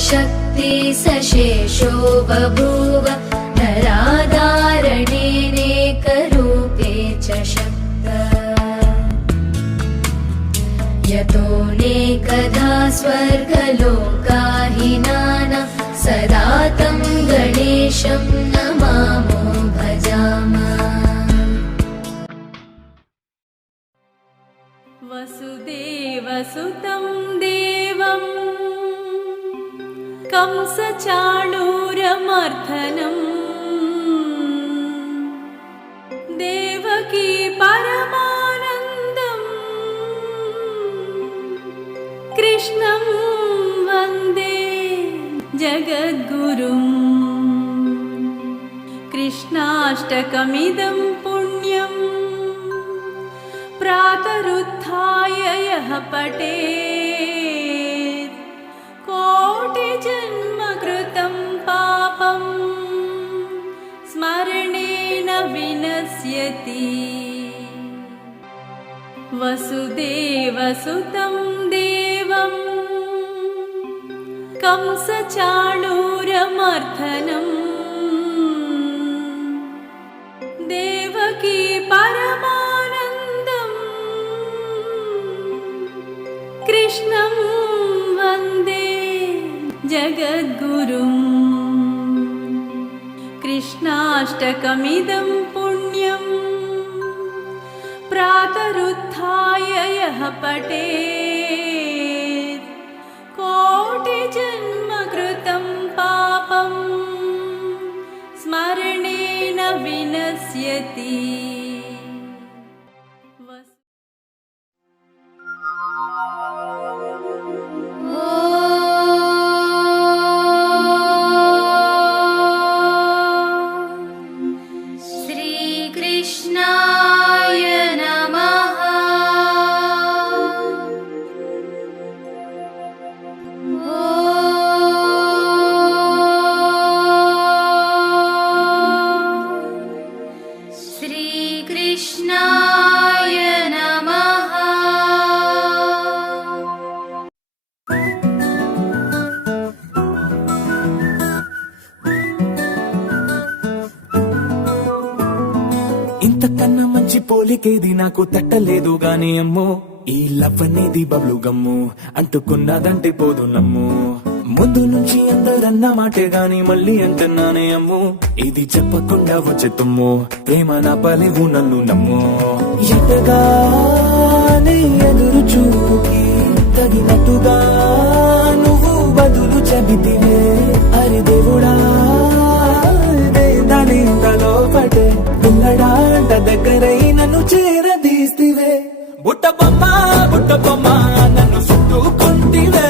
शक्ति सशेषो बभूव नराधारणेनेकरूपे च शक्त यतोऽनेकधा स्वर्गलोकाहिनानां सदा तं गणेशं नमामो भजामः। वसुदेवसुतं देवं कंसचाणूरमर्दनं देवकी परमानन्दं कृष्णं वन्दे जगद्गुरुं। कृष्णाष्टकमिदं पुण्यं प्रातरुत्थाय यः पठेत् कोटिजन्मकृतं पापं स्मरणेन विनश्यति। वसुदेवसुतं देवं कंसचाणूरमर्दनं देवकी परमानन्दं कृष्णं वन्दे जगद्गुरुं। कृष्णाष्टकमिदं पुण्यं प्रातरुत्थाय यः पठेत् कोटिजन्मकृतं पापं स्मरणेन विनश्यति। श्रीकृष्णाय नमः। श्रीकृष्णाय नमः। ఇంతకన్నా మంచి పోలికేది నాకు తట్టలేదు గాని అమ్మో, ఈ లవ్ అనేది బబ్లు గమ్ము అంటుకున్నదంటే పోదు నమ్ము. ముందు నుంచి అందరన్న మాటే గాని మళ్ళీ అంటున్నానే అమ్ము, ఇది చెప్పకుండా వచ్చే తుమ్ము ప్రేమ నా పలేవు నన్ను నమ్ము. ఎటగానే ఎదురు చూకి తగినట్టుగా నువ్వు బదులు చెబితివే. అరే దేవుడా దానింతలో పడే పిల్లడాంట దగ్గరై నన్ను చేరదీస్తివే. బుట్ట బొమ్మ బుట్ట బొమ్మ నన్ను చుట్టుకుంటివే,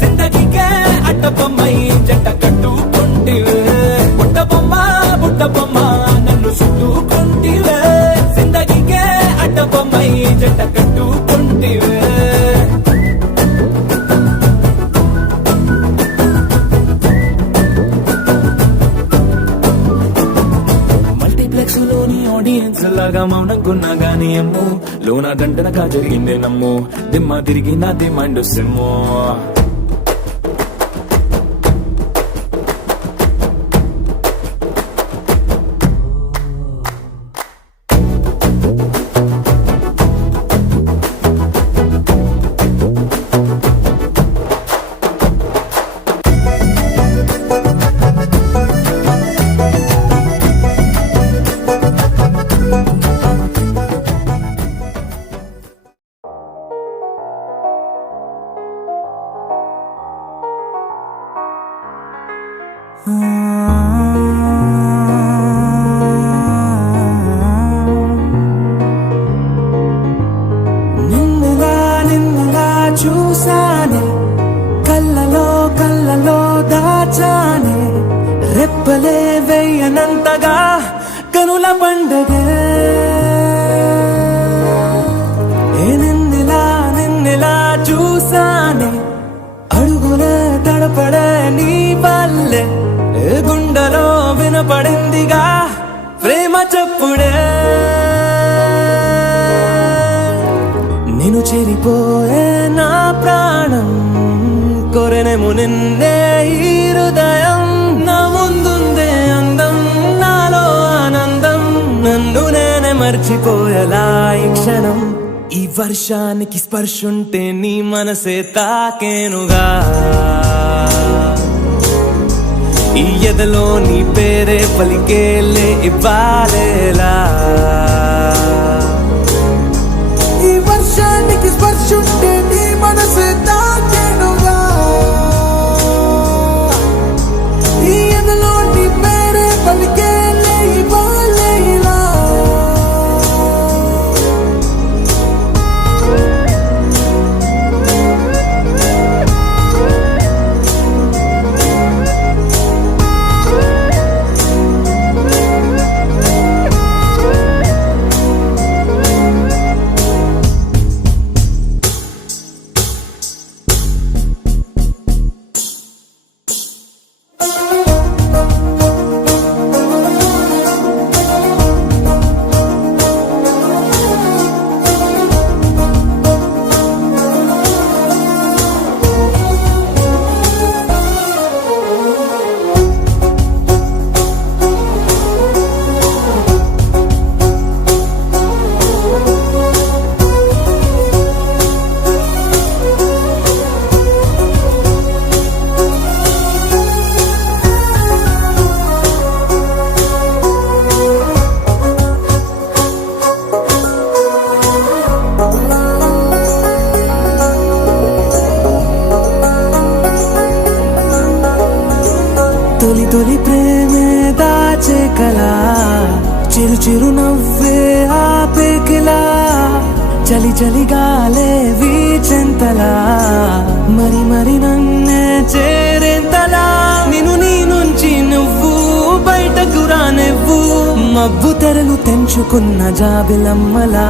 జిందగీకే అట్ట బొమ్మై జంట కట్టుకుంటివే. బుట్ట బొమ్మ బుట్ట బొమ్మ నన్ను చుట్టుకుంటివే, జిందగీకే అట్ట బొమ్మై జంట కట్టుకుంటివే. లోని ఆడియన్స్ లాగా మౌనంకున్నా గానీ అమ్ము, లోన గంటనగా జరిగిందే నమ్ము, దిమ్మ తిరిగి నా దిమ్మండు సిమ్ము. నిన్నుగా చూసానే, కళ్ళలో కళ్ళలో దాచానే, రెప్పలే వెయ్యనంతగా కనుల పండగే. నిన్నిలా చూసానే, అడుగులే తడపడే నీ వల్లే, గుండెలో వినపడిందిగా ప్రేమ చెప్పుడే. నిన్ను చెరిపోయే నా ప్రాణం, కొరెనే చూస్తేనేమో నిన్నే ఈ హృదయం నా ముందుందే అందం నాలో ఆనందం నన్ను నేనే మర్చిపోయేలా ఈ క్షణం ఈ వర్షానికి స్పర్శుంటే నీ మనసే తాకేనుగా ఈ ఎదలో నీ పేరే పలికేలే ఇవ్వాలేలా ఈ వర్షానికి స్పర్శుంటే నీ మనసే తాకేనుగా ఈ ఎదలో నీ పేరే పలికేలే ఇవ్వాలేలా తొలి తొలి ప్రేమే దాచే కలా చిరు చిరు నవ్వే ఆపే కిలా చలి చలి గాలే వీచెంతలా మరి మరి నన్నే చేరేంతలా నిన్ను నీ నుంచి నువ్వు బయటకు రానివ్వు మబ్బు తెరలు తెంచుకున్న జాబిలమ్మలా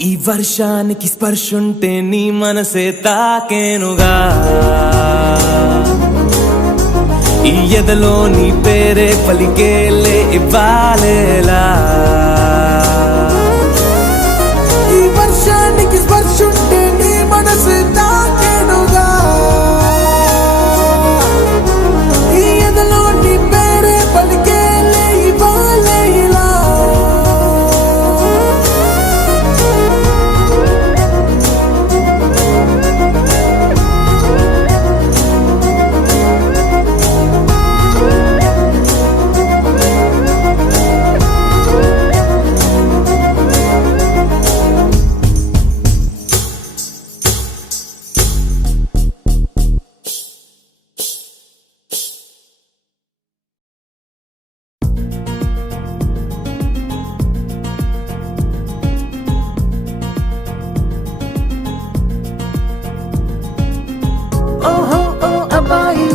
ఈ వర్షానికి స్పర్శుంటే నీ మనసే తాకేనుగా ఈ ఎదలో నీ పేరే పలికేలే ఇవ్వాలేలా ఈ వర్షానికి స్పర్శుంటే నీ మనసు తాకేనుగా ఈ ఎదలో నీ పేరే పలికేలే ఇవ్వాలేలా అబ్బాయి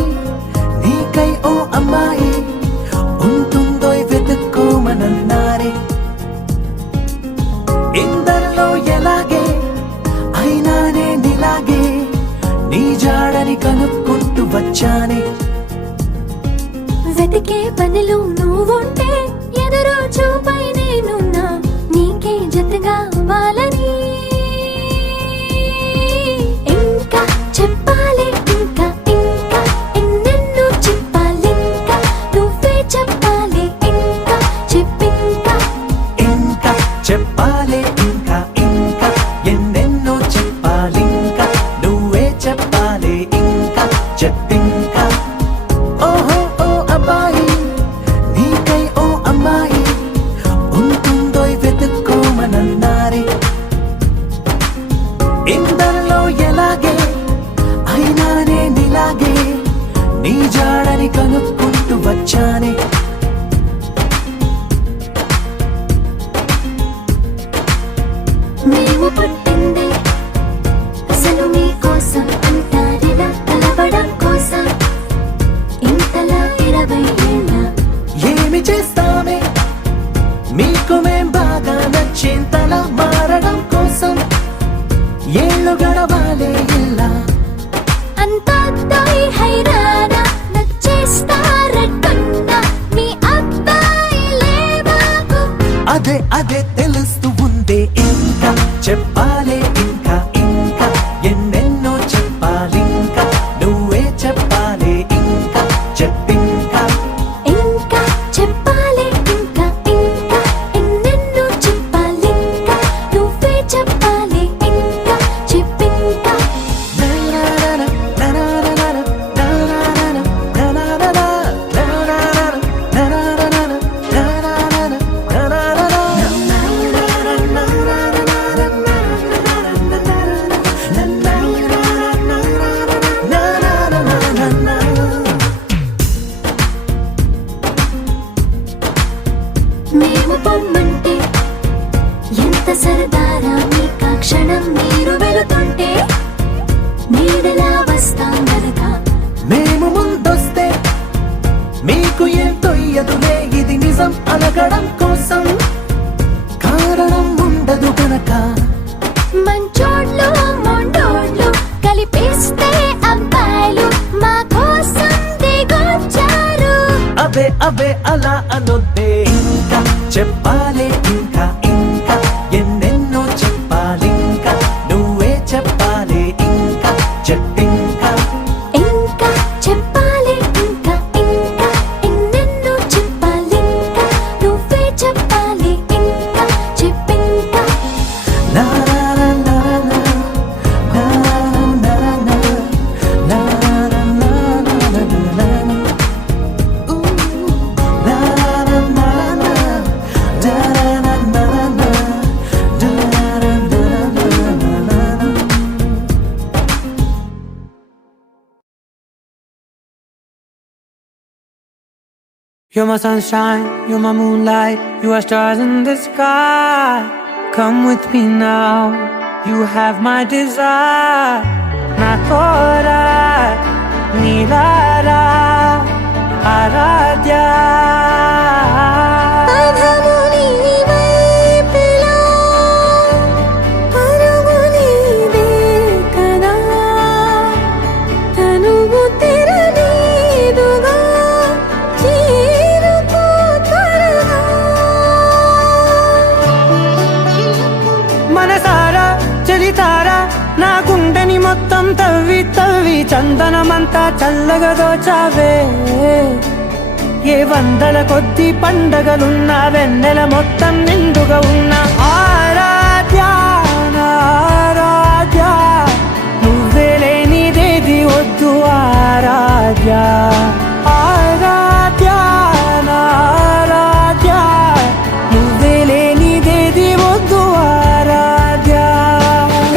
నీకై ఓ అమ్మాయి ఉంటుందో వెతుక్కోమనన్నారే ఇందరిలో ఎలాగే అయినానే నీలాగే నీ జాడని కనుక్కుంటూ వచ్చానే వెతికే పనిలో నువ్వుంటే ఎదురు చూపై నేనున్నా నీకే జతగా అవ్వాలని ఇంకా చెప్పాలి ఇంకా ఇంకా ఎన్నెన్నో చెప్పాలి ఇంకా నువ్వే చెప్పాలి ఇంకా చెప్పింకా ఇంకా చెప్పాలి ఇంకా ఇంకా ఎన్నెన్నో చెప్పాలి ఇంకా నువ్వే చెప్పాలి ఇంకా చెప్పింకా ఓహో ఓ అబ్బాయి నీకై ఓ అమ్మాయి ఉంటుందో వెతుక్కోమనన్నారే ఇందరిలో ఎలాగే అయినానే నీలాగే నీ జాడని కనుక్కుంటూ వచ్చానే మేము పుట్టిందే అసలు మీకోసం అంటారిలా కలవడం కోసం ఇంతలా 20 ఏళ్ళ ఏమి చేస్తామే మీకు మేం బాగా నచ్చేంతలా మారడం కోసం ఏళ్ళు గడవాలే ఇలా అంతా అబ్బాయి హైరానా నచ్చేస్తారట్టున్నా మీ అబ్బాయిలే మాకు అదే అదే తెలుస్తూ ఉందే ఇంకా చెప్పాలి ఇంకా ఇంకా ఎన్నెన్నో చెప్పాలి కోసం అలగడం కోసం కారణం ఉండదు కనుక మంచోళ్ళు మొండోళ్ళు కలిపిస్తే అబ్బాయిలు మా కోసం దిగొచ్చారు. అబే అబే అలా అనొద్దే, ఇంకా చెప్పాలి ఇంకా ఇంకా ఎన్నెన్నో చెప్పాలి ఇంకా నువ్వే చెప్పాలి ఇంకా చెప్పింకా ఇంకా చెప్పాలి ఇంకా ఇంకా ఎన్నెన్నో చెప్పాలి ఇంకా నువ్వే చెప్పాలి ఇంకా చెప్పింకా. నా నా నా నా నా నా నా నా నా నా నా You're my sunshine, you're my moonlight, you are stars in the sky. Come with me now, you have my desire. Na tora, nilara, aradhya. పదము నీ వైపులా పరుగు నీదే కదా తనువు తెరనీదుగా చేరుకో త్వరగా. మనసారా చలితారా నా గుండెని మొత్తం తవ్వి తవ్వి చందనమంతా చల్లగా దోచావే. ఏ వందల కొద్ది పండగలున్నా వెన్నెల మొత్తం నిండుగా ఉన్న ఆరాధ్య నా ఆరాధ్య నువ్వే లేనిదేది వద్దు ఆరాధ్య. ఆరాధ్య నా ఆరాధ్య నువ్వే లేనిదేది వద్దు ఆరాధ్య.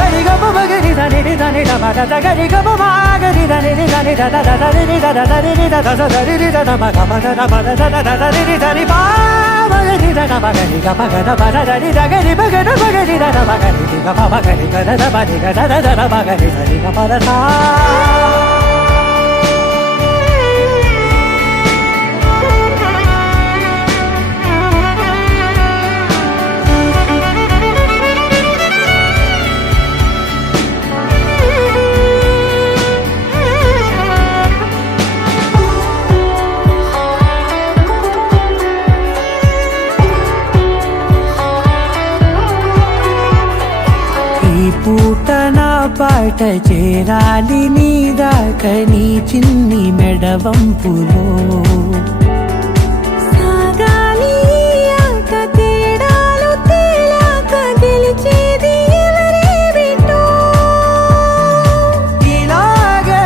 గరిగమ మగరి దని దని దమద గరిగమ మాగరి దని దని దద దని దద దని దద దని దద మగ మగ దమద దద దని దని పా మగరి దద మగరి గ మగ దద దని దగరి మగ మగరి దద మగరి గ మగరి గ దద మగరి గ దద దద మగరి దని గ పద సా. ఈ పూట నా పాట చేరాలి నీ దాకా నీ చిన్ని మెడవంపులో. సాగాలి ఆట తేడాలు తేలాక గెలిచేది ఎవరేమిటో. ఇలాగే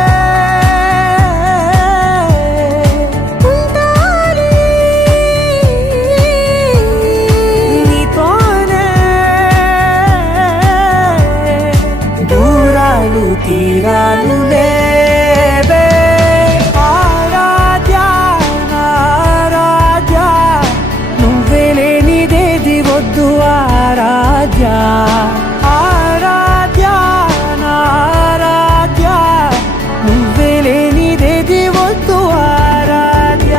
ఉంటాలి నీతోనే దూరాలు తీరాలు లేవే. ఆరాధ్య నా ఆరాధ్య నువ్వే లేనిదేది వద్దు ఆరాధ్య. ఆరాధ్య నా ఆరాధ్య నువ్వే లేనిదేది వద్దు ఆరాధ్య.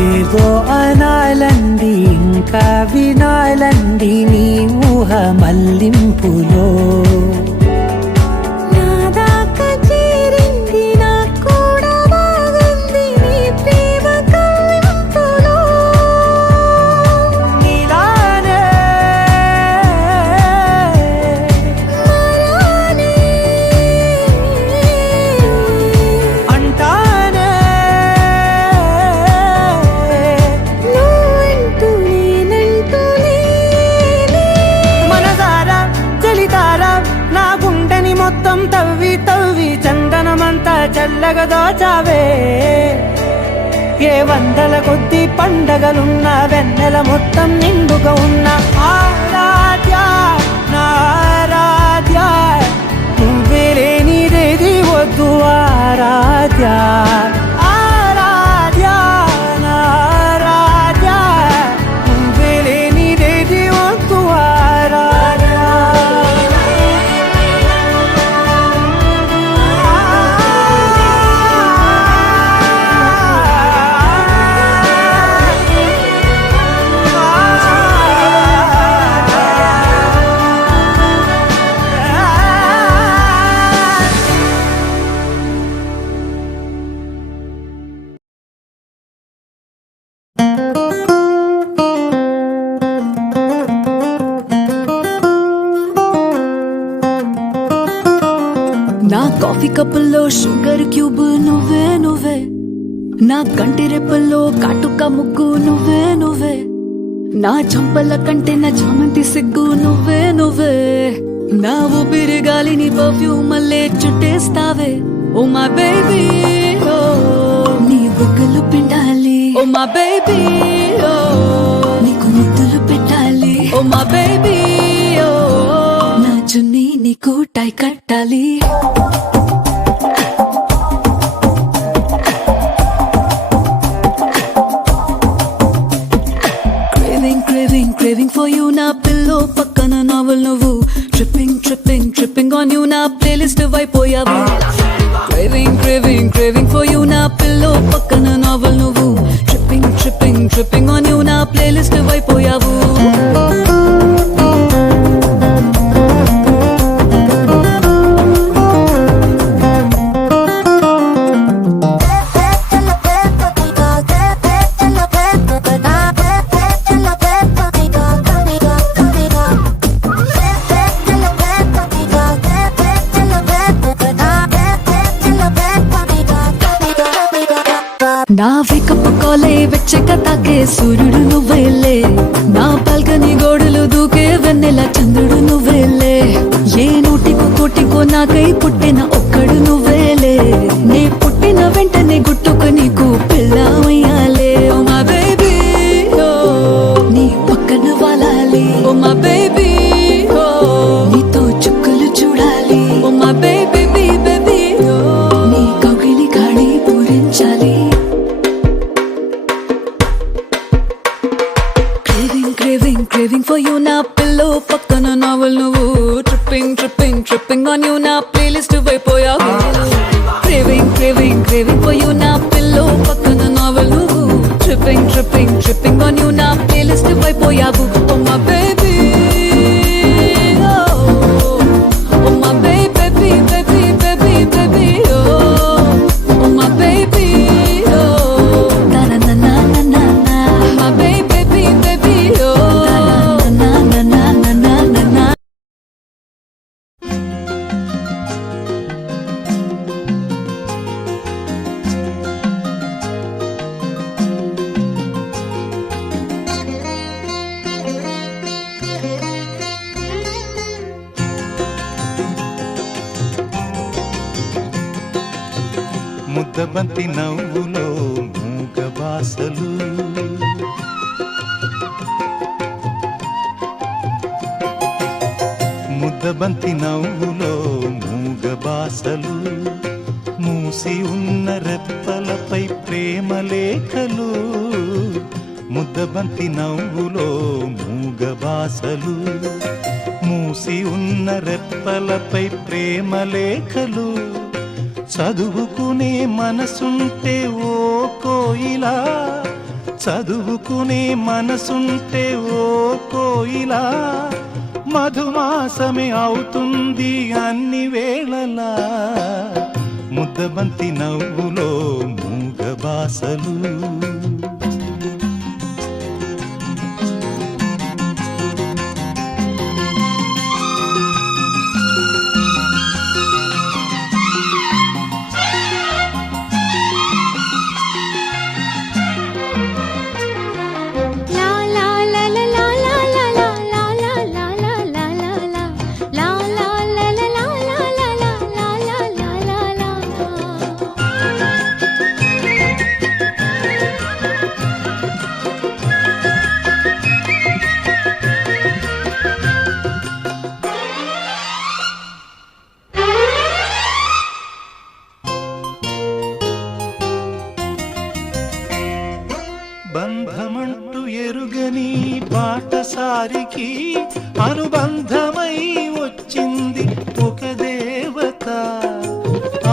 ఏదో అనాలండి ఇంకా వినాలండి నీ ఊహ మల్లింపులో. నా దాకా చేరింది నాకు కూడా బాగుంది నీ ప్రేమ కవ్వింపులో. నీలానే మరానే అంటానే నువ్వంటూ నేనంటూ లేనే. మనసారా చలితారా నా గుండెని మొత్తం తవ్వి తవ్వి చందనమంతా చల్లగా దోచావే. ఏ వందల కొద్ది పండగలున్నా వెన్నెల మొత్తం నిండుగా ఉన్న ఆరా నా ఆరాధ్య నువ్వే లేనిదేది వద్దు ఆరాధ్య ఆరాధ్య నా ఆరాధ్య నువ్వే లేనిదేది వద్దు ఆరాధ్య నా కాఫీ కప్పుల్లో షుగర్ క్యూబ్ నువ్వే నువ్వే, నా కంటి రెప్పల్లో కాటుక ముగ్గు నువ్వే నువ్వే, నా చంపల కంటే నా చామంతి సిగ్గు నువ్వే నువ్వే, నా ఊపిరి గాలిని పర్ఫ్యూమ్ మల్లే చుట్టేస్తావే ఓ మై బేబీ ఓ నీ బుగ్గలు పిండాలి ఓ మై బేబీ ఓ నీకు ముద్దులు పెట్టాలి ఓ మై బేబీ ఓ నా చున్నీ నీకు టై కట్టాలి Craving for you na pillow pakkana novel nuvu tripping on you na playlist vaipoyavu craving for you na pillow pakkana novel nuvu tripping on you na playlist vaipoyavu నా wake up కాలే వెచ్చక తాకే సూర్యుడు నువ్వేలే, నా balcony గోడలు దూకే వెన్నెల చంద్రుడు నువ్వేలే, ఏ నోటికో కోటికో నాకై పుట్టిన ఒక్కడు నువ్వేలే, నే పుట్టిన వెంటనే గుట్టుకు నీకు పిల్లమయ్యాలే ఓ మా బేబీ ఓ నీ పక్కన వాలాలి ఓ మా బేబీ ఓ నీతో చుక్కలు చూడాలి ఓ మా బేబీ బేబీ ఓ నీ కౌగిలి గాడి పూరించాలి Craving for you na pillow pakkana novel nuvu tripping on you na playlist vaipoyavu craving for you na pillow pakkana novel nuvu tripping on you na playlist vaipoyavu oh my baby oh my baby oh my baby oh na na na na na na my baby oh ముద్దబంతి నవ్వులో మూగ బాసలు ముద్దబంతి నవ్వులో మూగ బాసలు మూసి ఉన్న రెప్పలపై ప్రేమ లేఖలు ముద్దబంతి నవ్వులో మూగ బాసలు మూసి ఉన్న రెప్పలపై ప్రేమ లేఖలు చదువుకునే మనసుంటే ఓ కోయిలా చదువుకునే మనసుంటే ఓ కోయిలా మధుమాసమే అవుతుంది అన్ని వేళలా ముద్దబంతి నవ్వులో మూగ బాసలు బాటసారికి అనుబంధమై వచ్చింది ఒక దేవత.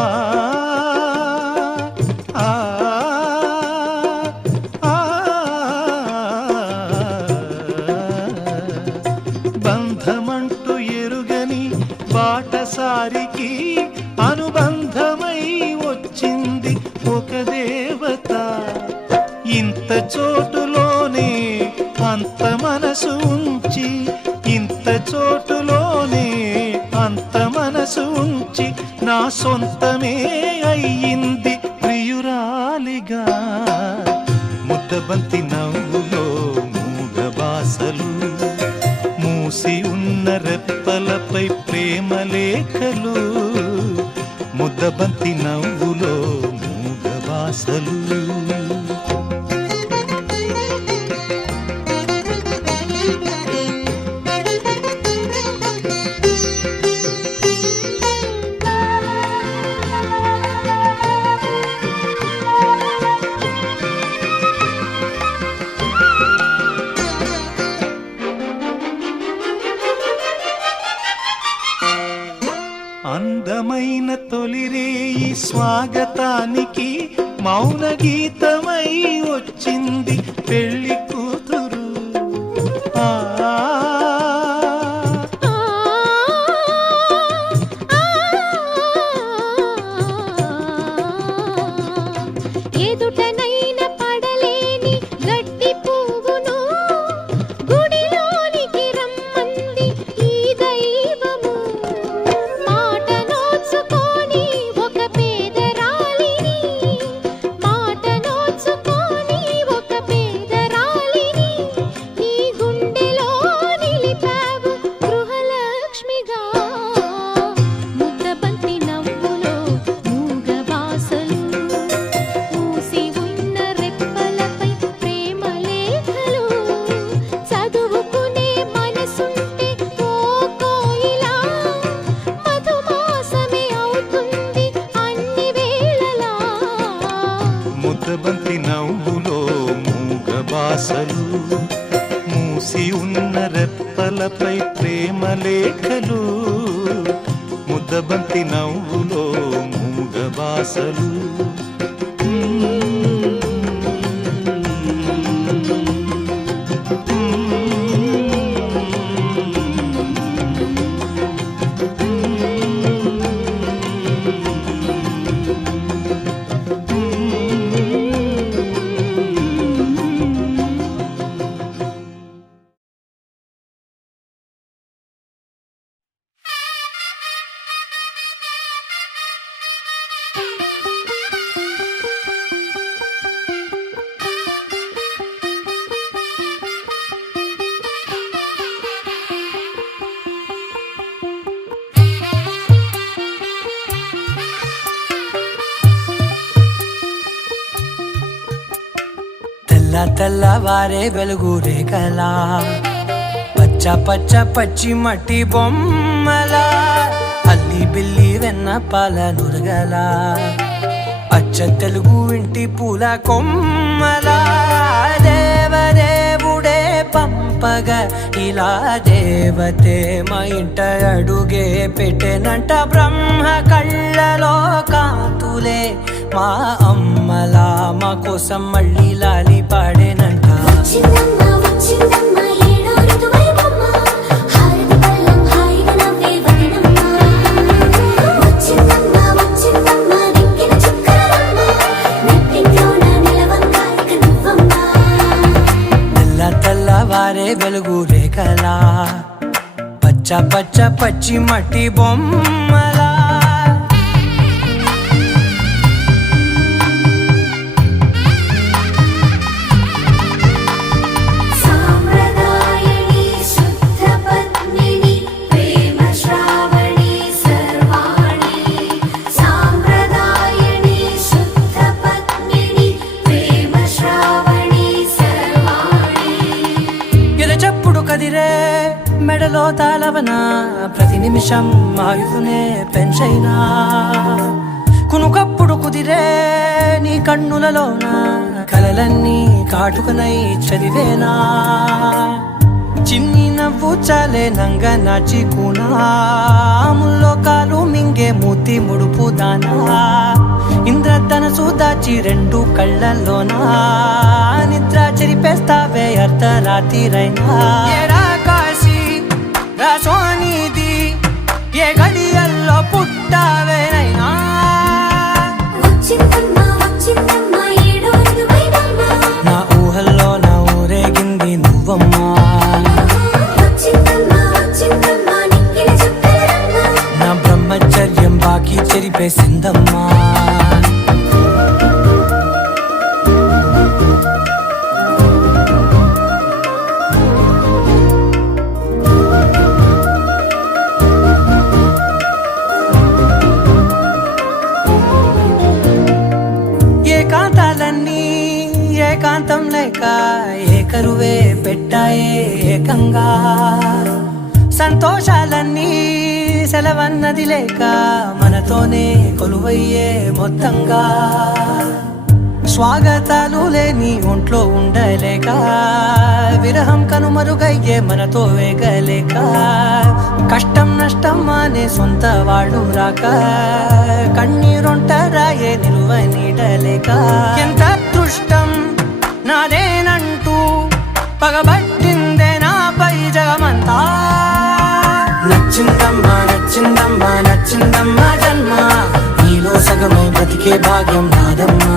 ఆ ఆ ఆ బంధమంటూ ఎరుగని బాటసారికి అనుబంధమై వచ్చింది ఒక దేవత. ఇంత చోటులోనే అంత మనసు ఉంచి, ఇంత చోటులోనే అంత మనసు ఉంచి నా సొంతమే అయ్యింది ప్రియురాలిగా. ముద్దబంతి నవ్వులో మూగ బాసలు, మూసి ఉన్న రెప్పలపై ప్రేమ లేఖలు. ముద్దబంతి నవ్వులో మూగ బాసలు. అందమైన తొలిరేయి స్వాగతానికి మౌన గీతమై వచ్చింది పెళ్లి కూతురు. ఆ ఎదుటనైన పడలేని గడ్డి పువ్వును గుడిలోనికి రమ్మంది ఈ దైవము. మాట నోచుకొని ఒక పేదరాలిని, మాట నోచుకొని ఒక పేదరాలిని నీ గుండెలో నిలిపావు గృహలక్ష్మిగా. ముద్దబంతి నవ్వులో మూగ బాసలు, మూసి ఉన్న రెప్పలపై ప్రేమ లేఖలు. చదువుకునే మనసుంటే ఓ కోయిలా, మధుమాసమే అవుతుంది అన్ని వేళలా. ముద్దబంతి నవ్వులో మూగ బాసలు, మూసి ఉన్న రెప్పలపై ప్రేమ లేఖలు. ముద్దబంతి నవ్వులో మూగ బాసలు. తెల్లవారే వెలుగు రేఖలా, పచ్చ పచ్చ పచ్చి మట్టి బొమ్మలా, అల్లి బిల్లి వెన్న పాల నురగలా, అచ్చ తెలుగు ఇంటి పూల కొమ్మలా. దేవదేవుడే పంపగా ఇలా దేవతే మా ఇంట అడుగే పెట్టెనంట. బ్రహ్మ కళ్ళలో కాంతులే మా అమ్మలా మా కోసం మళ్ళీ లాలి పాడేనంట. వచ్చిందమ్మ వచ్చిందమ్మ ఏడో ఋతువైవమ్మ, హారతి పళ్ళం హాయిగా నవ్వే వదనమ్మ. వచ్చిందమ్మ వచ్చిందమ్మ దిక్కిన చుక్కలమ్మ, నెట్టింట్లోన నిలవంగా ఇక నువ్వమ్మ. తెల్లవారే వెలుగు రేఖలా, పచ్చ పచ్చ పచ్చి మట్టి బొమ్మలా. సాంప్రదాయని శుద్ధ పద్మిని ప్రేమ శ్రావణి సర్వాణి. సాంప్రదాయని శుద్ధ పద్మిని ప్రేమ శ్రావణి సర్వాణి. ఎరచప్పుడు కదిరే మెడలో తాళవన, ప్రతి నిమిషం ఆయుధునే పెంచైనా. కునుకప్పుడు కుదిరే నీ కన్నులలోన కలలన్నీ కాటుకనై చదివేనా. చిన్ని నవ్వు చాలే నంగ నాచి కూనాముల్లో కాలు మింగే మూతి ముడుపు దానా ఇంద్రధనసు దాచి రెండు కళ్ళల్లోనా నిద్ర చెరిపేస్తావే అర్ధరాత్రిరైనా ఏరా కాశీ రా సోనిది ఏ గడియల్లో పుట్టావేనైనా వచ్చిందమ్మా వచ్చిందమ్మా ఏడో ఇరువైనమ్మా నా ఊహల్లో నా ఊరేగింది నువ్వమ్మా వచ్చిందమ్మా వచ్చిందమ్మా నిక్కిన చుక్కలమ్మా నా బ్రహ్మచర్యం బాకీ చెరిపేసిందమ్మా ఏకాంతాలన్నీ ఏకాంతం లేక ఏకరువే పెట్టాయే ఏకంగా సంతోషాలన్నీ సెలవన్నది లేక మనతోనే కొలువయ్యే మొత్తంగా స్వాగతాలు లేని ఒంట్లో ఉండలేక విరహం కనుమరుగయ్యే మనతో వేగలేక కష్టం నష్టం అనే సొంత వాడు రాక కన్నీరొంటరాయే నిలువ నీడలేక ఎంత అదృష్టం నాదేనంటూ పగబట్టిందే నాపై జగమంతా నచ్చిందమ్మా నచ్చిందమ్మా నచ్చిందమ్మా జన్మ నీలో సగమై బ్రతికే భాగ్యం నాదమ్మా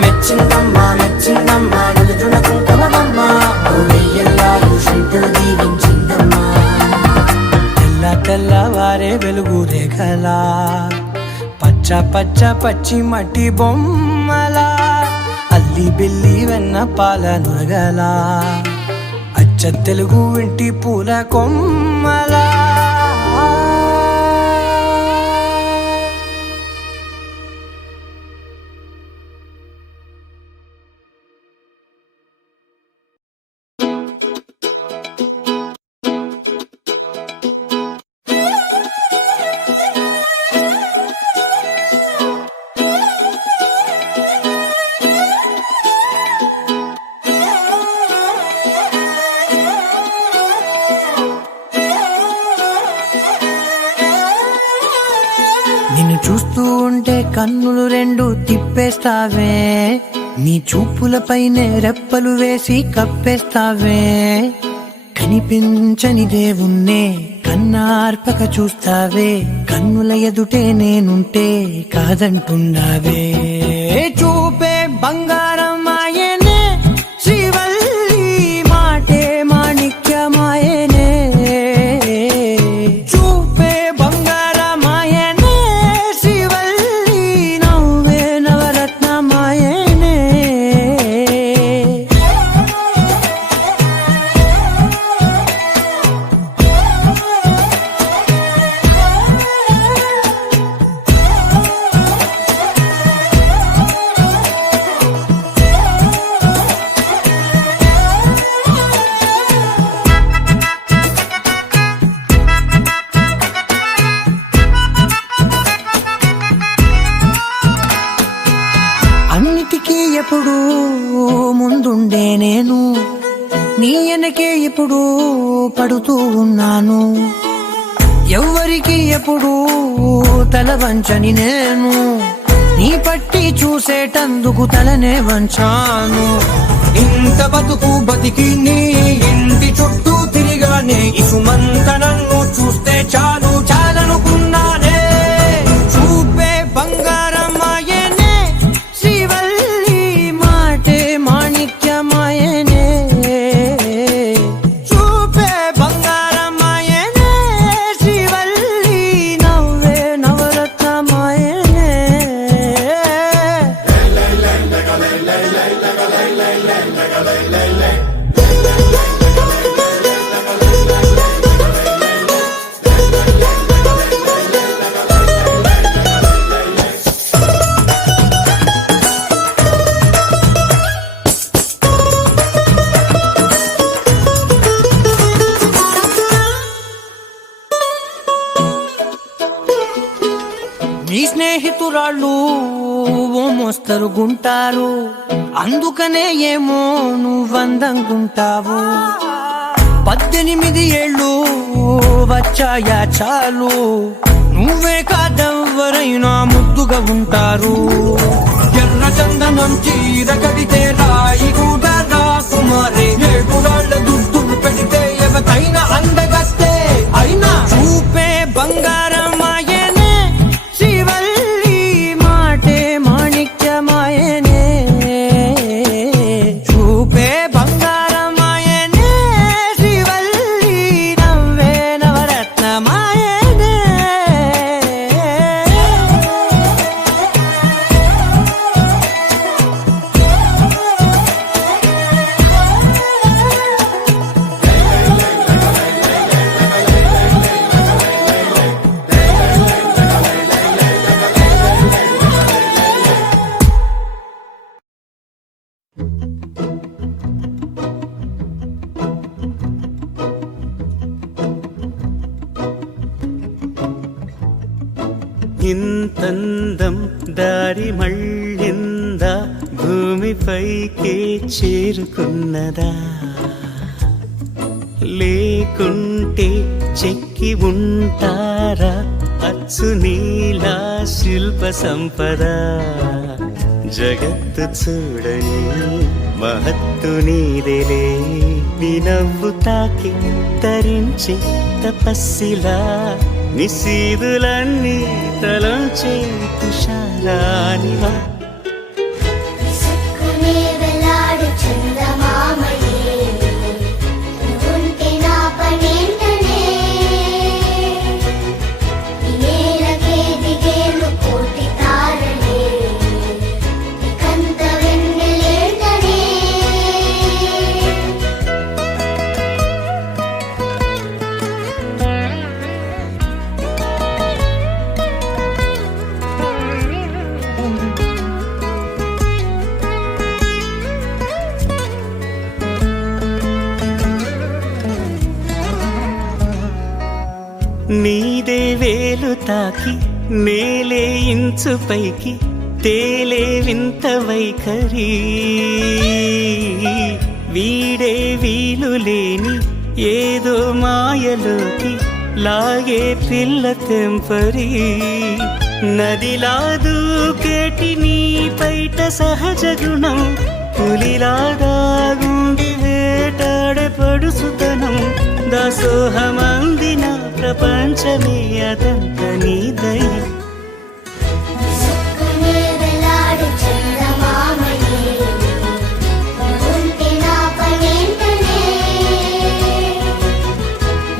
మెచ్చిందమ్మా మెచ్చిందమ్మా నిలుచున కుంకుమమ్మా వెయ్యల్లాలు శంకులు దీవించిందమ్మా తెల్ల తెల్లవారే వెలుగు రేఖలా పచ్చ పచ్చ పచ్చి మట్టి బొమ్మలా అల్లి బిల్లి వెన్న పాల నురగలా అచ్చ తెలుగు ఇంటి పూల కొమ్మలా నిన్ను చూస్తూ ఉంటే కన్నులు రెండు తిప్పేస్తావే నీ చూపులపైనే రెప్పలు వేసి కప్పేస్తావే కనిపించని దేవుణ్ణే కన్నార్పక చూస్తావే కన్నుల ఎదుటే నేనుంటే కాదంటున్నావే చూపే బంగారం ఆయనే శ్రీవల్లి మాటే మాణిక్యమాయనే చూపే బంగారమాయనే శ్రీవల్లి నవ్వే నవరత్నమాయనే అన్నిటికీ ఎప్పుడు ముందుండే నేను నీ వెనకే ఎప్పుడు పడుతూ ఉన్నాను ఎవ్వరికి ఎప్పుడు తల వంచని నేను నీ పట్టి చూసేటందుకు తలనే వంచాను ఇంత బతుకు బతికి నీ ఇంటి చుట్టూ తిరిగానే ఇసుమంత నన్ను చూస్తే చాలు చాలనుకున్నానే చూపే బంగారమాయనే శ్రీవల్లి మాటే మాణిక్యమాయనే చూపే బంగారమాయనే శ్రీవల్లి నవ్వే నవరత్నమాయనే నీ స్నేహితురాళ్ళు ఓ మోస్తరుగుంటారు అందుకనే ఏమో నువ్వందంగుంటావు 18 ఏళ్ళు వచ్చాయా చాలు, నువ్వే కాదెవ్వరైనా ముద్దుగా ఉంటారు. ఎర్ర చందనం చీర కడితే రాయి కూడా రాకుమారే, 7 రాళ్ళ దుద్దులు పెడితే ఎవతైనా అందగస్తే అయినా చూపే బంగారం ఆయనే, శ్రీవల్లి మాటే మాణిక్యమాయనే. చూపే బంగారం ఆయనే, శ్రీవల్లి నవ్వే నవరత్నమాయనే. ఇంతందం దారి మళ్ళిందా, భూమిపైకే చేరుకున్నదా, లేకుంటే చెక్కి ఉంటారా అచ్చు నీలా శిల్ప సంపద. జగత్తు చూడని మహత్తు నీదేలే, నీ నవ్వు తాకి తరించే తపస్సిలా, నిశీదులన్నీ తలంచే తుషారానివా. విసుక్కునే వెలాడు చందమామయే, నువ్వుంటే నా పనేంటనే. ఈ నేలకే దిగేను కోటి తారలే, ఇకంత వెన్నెలేంటనే. నీదే వేలు తాకి నేలే ఇంచు పైకి తేలే వింత వైఖరి, వీడే వీలు లేని ఏదో మాయలోకి లాగే పిల్ల తెంపరి. నదిలా దూకేటి నీ పైట సహజ గుణం, పులిలాగా గుండి వేటాడే పడుసుతనం. దాసోహమందిన ప్రపంచమే అదంత నీదై. విసుక్కునే వెలాడు చందమామయే, నువ్వుంటే నా పనేంటనే.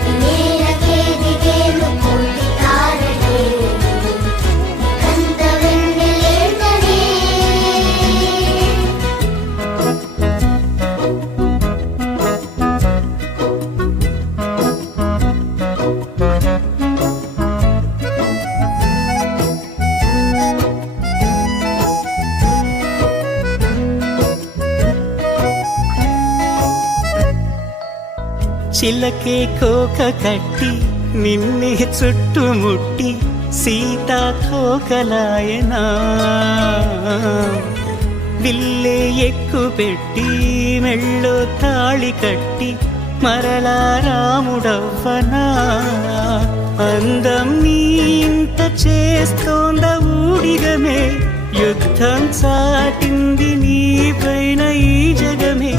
ఈ నేలకే దిగేను కోటి తారలే, ఇకంత వెన్నెలేంటనే. చిలకే కోక కట్టి నిన్నే చుట్టుముట్టి సీతాకోకలాయనా, విల్లే ఎక్కు పెట్టి మెళ్ళో తాళి కట్టి మరలా రాముడవ్వనా. అందం నీ ఇంత చేస్తోంద ఊడిగమే, యుద్ధం చాటింది నీ పైన ఈ జగమే.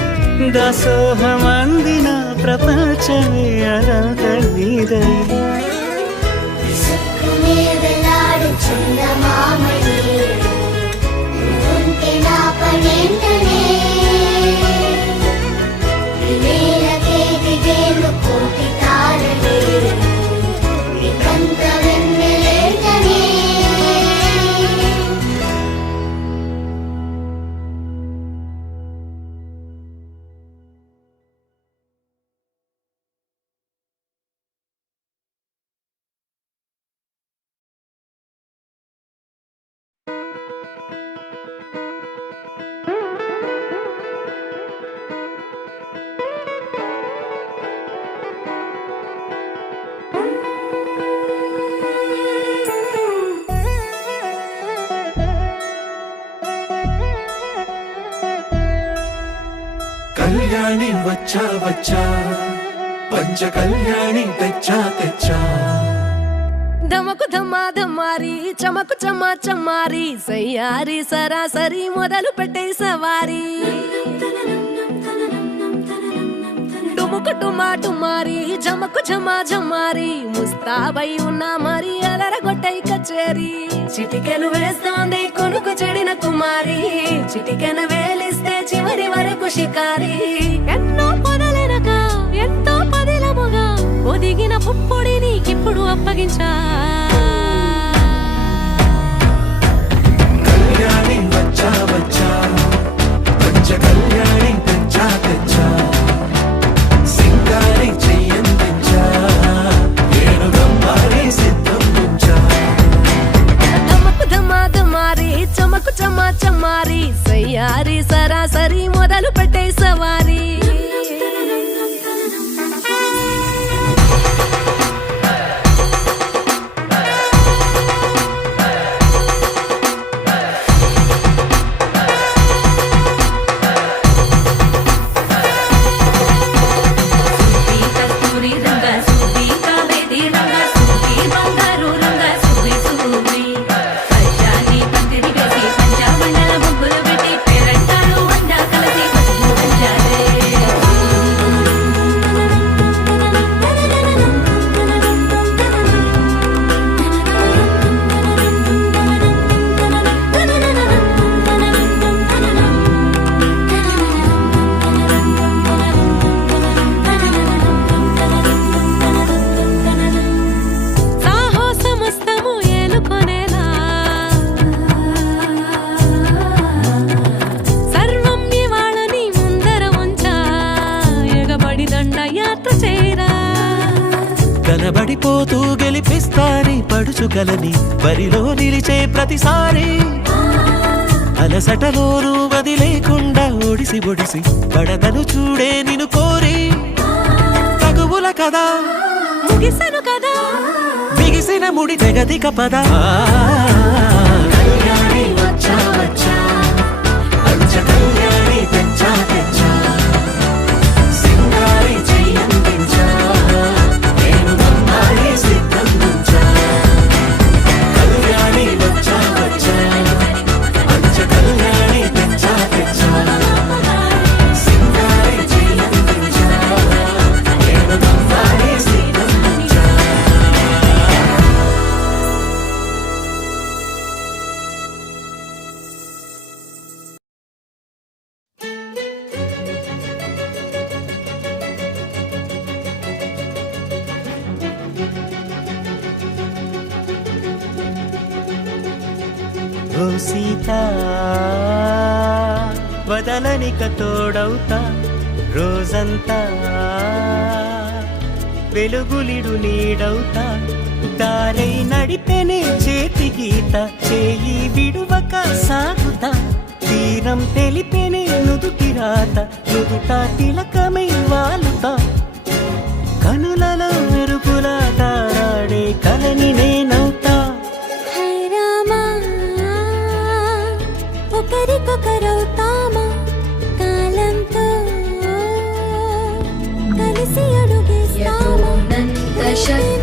దాసోహమందిన ప్రపంచమే అనంత నీదై. విసుక్కునే వెలాడు చందమామయే, నువ్వుంటే నా పనేంటనే. ఈ నేలకే దిగేను కోటి తారలే, ఇకంత వెన్నెలేంటనే. కళ్యాణి వచ్చా వచ్చా, పంచ కళ్యాణి తెచ్చా తెచ్చా ధమకు ధమ్మా ధమ్మారి చమకు చమ్మా చమ్మారి సయ్యారి సరాసరి మొదలు పెట్టే సవారి డుముకు డుమా డుమారి జమకు ఝమా ఝమారి ముస్తాబై ఉన్నా మరి అదరగొట్టై కచేరి చిటికెను వేస్తోంది కొనుకు చెడిన కుమారి చిటికెను వేలిస్తే చివరి వరకు షికారి ఎన్నో పొదలెనక ఎంతో పదిలముగా ఒదిగిన పుప్పొడి నీకిప్పుడు అప్పగించా కళ్యాణి వచ్చా వచ్చా పంచ కళ్యాణి తెచ్చా తెచ్చా సింగారి చెయ్యందించా ఏనుగమ్మారి సిద్ధందించా ధమకు ధమ్మా ధమారి చమకు చమ్మా చమ్మారి సయ్యారి సరాసరి మొదలు పెట్టే సవారి కస్తూరి రంగ సుబ్బి కావేరి రంగ సుబ్బి బంగారు రంగ సుబ్బి సుబ్బి పంచాని పందిరి వేసి పంచామండల ముగ్గులు పెట్టి పేరంటారు వండ కలిసి పసుపు పంచారే సాహసమస్తము ఏలుకొనేలా సర్వం ఇవాళని ముందర ఉంచా ఎగబడి దండయాత్ర చేరా కనబడిపోతూ గెలిపిస్తాని పడుచుకలని బరిలో నిలిచే ప్రతిసారి అలసటలోనూ వదిలేకుండా ఒడిసి ఒడిసి పడదను చూడే నిన్ను కోరి తగువుల కదా ముగిసెను కదా బిగిసిన ముడి తెగదిక పద కళ్యాణి వచ్చా వచ్చా పంచ కళ్యాణి తెచ్చా తెచ్చా సింగారి చెయ్యందించా ఏనుగమ్మారి సిద్ధందించా కళ్యాణి వచ్చా వచ్చా పంచ కళ్యాణి తెచ్చా తెచ్చా సింగారి చెయ్యందించా ఏనుగమ్మారి సిద్ధందించా ఓ సీత వదలనిక తోడవుతా రోజంతా వెలుగులిడు నీడవుతా దారై నడిపెనే చేతి గీత చేయి విడువక సాగుతా తీరం తెలిపెనే నుదుటి రాత నుదుట తిలకమై వాలుతా కనులలో మెరుపులా తారాడే కలని నేనవుతా హై రామా ఒకరికొకరవుతామా కాలంతో కలిసి అడుగేస్తామా యతోనంత శక్తి